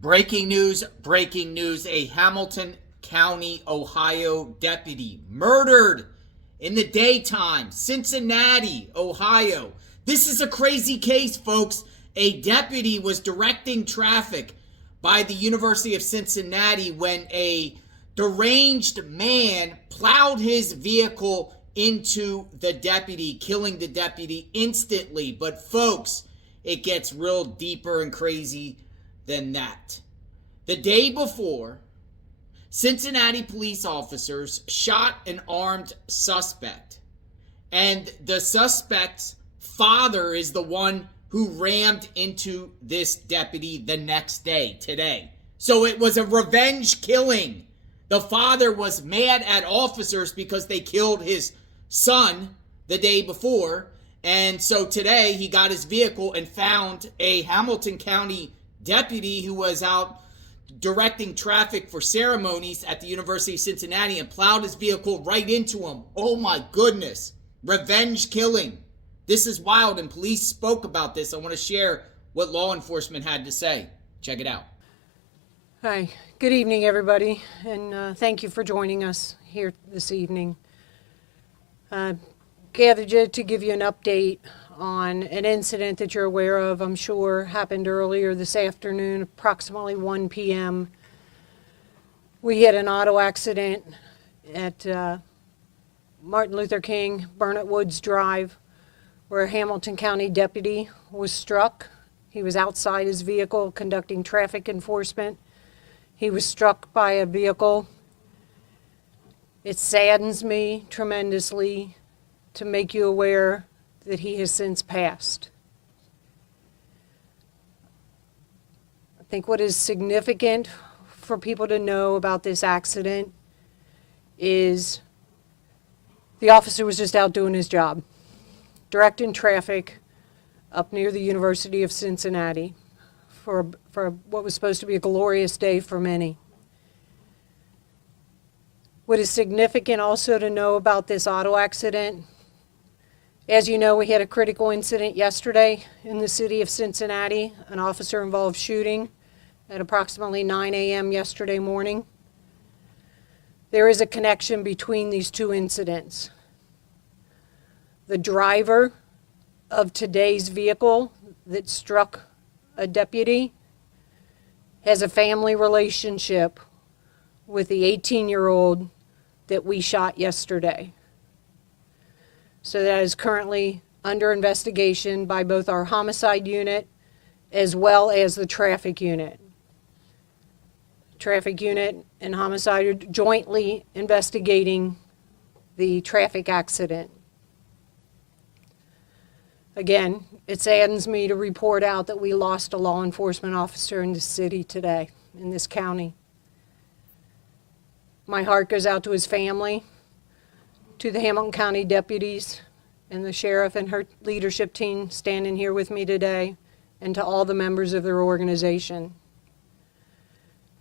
Breaking news, breaking news. A Hamilton County, Ohio deputy murdered in the daytime. Cincinnati, Ohio. This is a crazy case, folks. A deputy was directing traffic by the University of Cincinnati when a deranged man plowed his vehicle into the deputy, killing the deputy instantly. But folks, it gets real deeper and crazy than that. The day before, Cincinnati police officers shot an armed suspect, and the suspect's father is the one who rammed into this deputy the next day, today. So it was a revenge killing. The father was mad at officers because they killed his son the day before, and so today he got his vehicle and found a Hamilton County deputy who was out directing traffic for ceremonies at the University of Cincinnati and plowed his vehicle right into him. Oh my goodness. Revenge killing. This is wild, and police spoke about this. I want to share what law enforcement had to say. Check it out. Hi, good evening, everybody, and thank you for joining us here this evening. Gathered to give you an update on an incident that you're aware of, I'm sure, happened earlier this afternoon, approximately 1 p.m. We had an auto accident at Martin Luther King, Burnett Woods Drive, where a Hamilton County deputy was struck. He was outside his vehicle conducting traffic enforcement. He was struck by a vehicle. It saddens me tremendously to make you aware that he has since passed. I think what is significant for people to know about this accident is the officer was just out doing his job, directing traffic up near the University of Cincinnati for what was supposed to be a glorious day for many. What is significant also to know about this auto accident, as you know, we had a critical incident yesterday in the city of Cincinnati, an officer-involved shooting at approximately 9 a.m. yesterday morning. There is a connection between these two incidents. The driver of today's vehicle that struck a deputy has a family relationship with the 18-year-old that we shot yesterday. So that is currently under investigation by both our homicide unit as well as the traffic unit. Traffic unit and homicide are jointly investigating the traffic accident. Again, it saddens me to report out that we lost a law enforcement officer in the city today, in this county. My heart goes out to his family, to the Hamilton County deputies and the sheriff and her leadership team standing here with me today, and to all the members of their organization.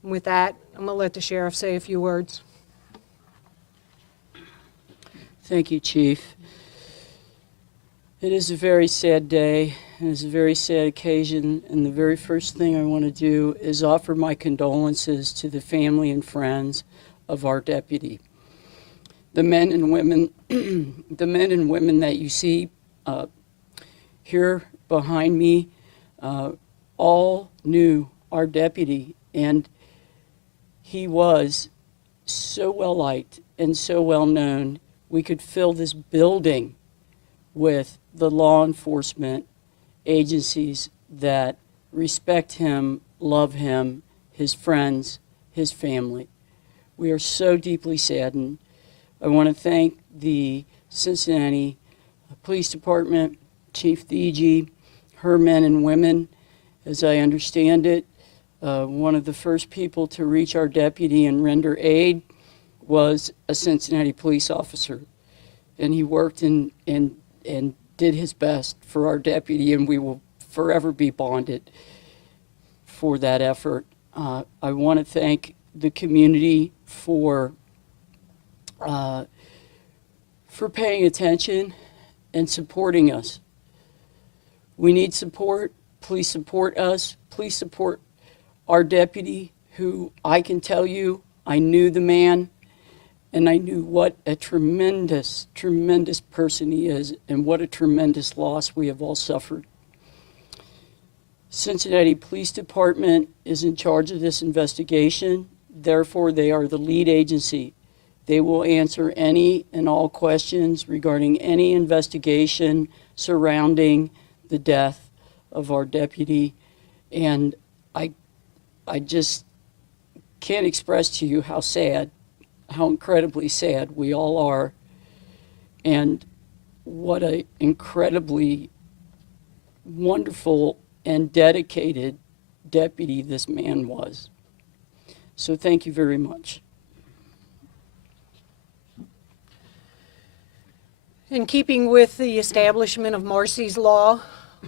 And with that, I'm going to let the sheriff say a few words. Thank you, Chief. It is a very sad day, and it's a very sad occasion, and the very first thing I want to do is offer my condolences to the family and friends of our deputy. The men and women, that you see here behind me, all knew our deputy, and he was so well liked and so well known. We could fill this building with the law enforcement agencies that respect him, love him, his friends, his family. We are so deeply saddened. I want to thank the Cincinnati Police Department, Chief Thiegy, her men and women. As I understand it, one of the first people to reach our deputy and render aid was a Cincinnati police officer. And he worked and did his best for our deputy, and we will forever be bonded for that effort. I want to thank the community for paying attention and supporting us. We need support. Please support us. Please support our deputy, who I can tell you, I knew the man, and I knew what a tremendous, tremendous person he is, and what a tremendous loss we have all suffered. Cincinnati Police Department is in charge of this investigation. Therefore, they are the lead agency. They will answer any and all questions regarding any investigation surrounding the death of our deputy. And I just can't express to you how sad, how incredibly sad we all are, and what an incredibly wonderful and dedicated deputy this man was. So thank you very much. In keeping with the establishment of Marcy's Law,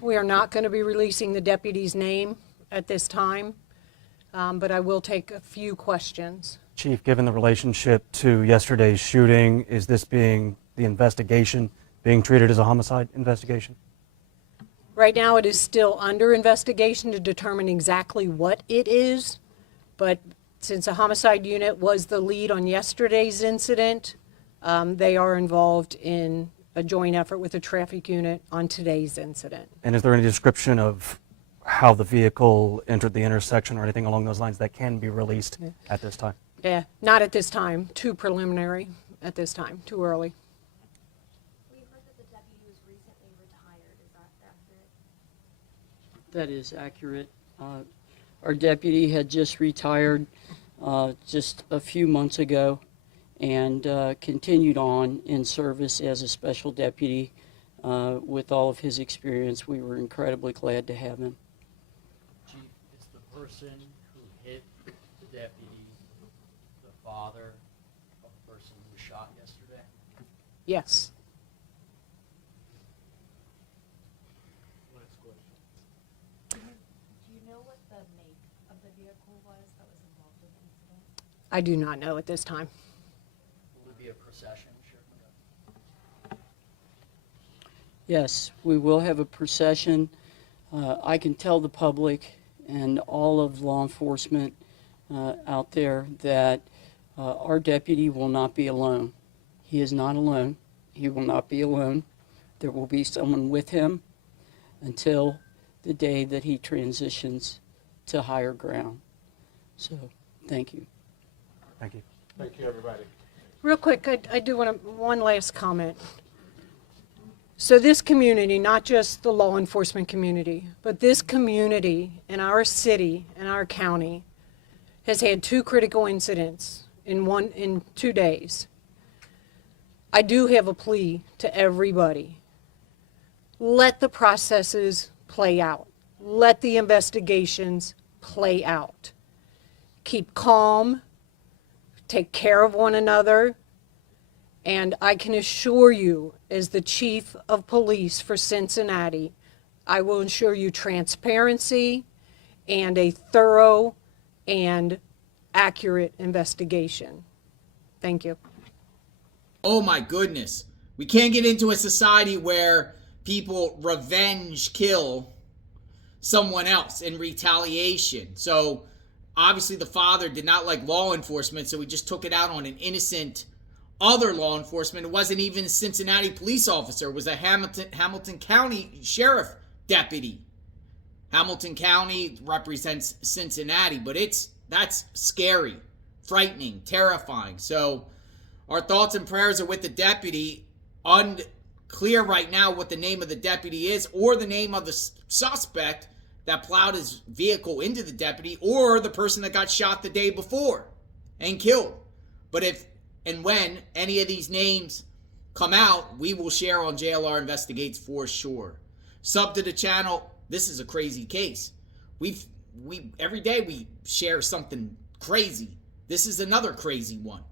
we are not going to be releasing the deputy's name at this time, but I will take a few questions. Chief, given the relationship to yesterday's shooting, is this being the investigation being treated as a homicide investigation? Right now, it is still under investigation to determine exactly what it is, but since a homicide unit was the lead on yesterday's incident, they are involved in a joint effort with a traffic unit on today's incident. And is there any description of how the vehicle entered the intersection or anything along those lines that can be released at this time? Yeah, not at this time. Too preliminary at this time. Too early. We heard that the deputy was recently retired. Is that accurate? That is accurate. Our deputy had just retired just a few months ago, and continued on in service as a special deputy with all of his experience. We were incredibly glad to have him. Chief, is the person who hit the deputy the father of the person who was shot yesterday? Yes. Next question. Do you know what the make of the vehicle was that was involved in the incident? I do not know at this time. Will it be a procession, Sheriff McGovern? Yes, we will have a procession. I can tell the public and all of law enforcement out there that our deputy will not be alone. He is not alone. He will not be alone. There will be someone with him until the day that he transitions to higher ground. So, thank you. Thank you. Thank you, everybody. Real quick, I do want to, one last comment. So this community, not just the law enforcement community, but this community in our city and our county has had 2 critical incidents in 2 days. I do have a plea to everybody. Let the processes play out. Let the investigations play out. Keep calm. Take care of one another. And I can assure you, as the chief of police for Cincinnati, I will ensure you transparency and a thorough and accurate investigation. Thank you. Oh my goodness. We can't get into a society where people revenge kill someone else in retaliation. So obviously the father did not like law enforcement, so he just took it out on an innocent other law enforcement. It wasn't even a Cincinnati police officer. It was a Hamilton County sheriff deputy. Hamilton County represents Cincinnati, but that's scary, frightening, terrifying. So our thoughts and prayers are with the deputy. Unclear right now what the name of the deputy is or the name of the suspect that plowed his vehicle into the deputy or the person that got shot the day before and killed. But if and when any of these names come out, we will share on JLR Investigates for sure. Sub to the channel. This is a crazy case. We every day we share something crazy. This is another crazy one.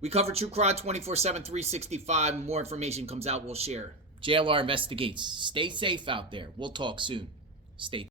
We cover true crime 24/7, 365. When more information comes out, we'll share. JLR Investigates. Stay safe out there. We'll talk soon. Stay tuned.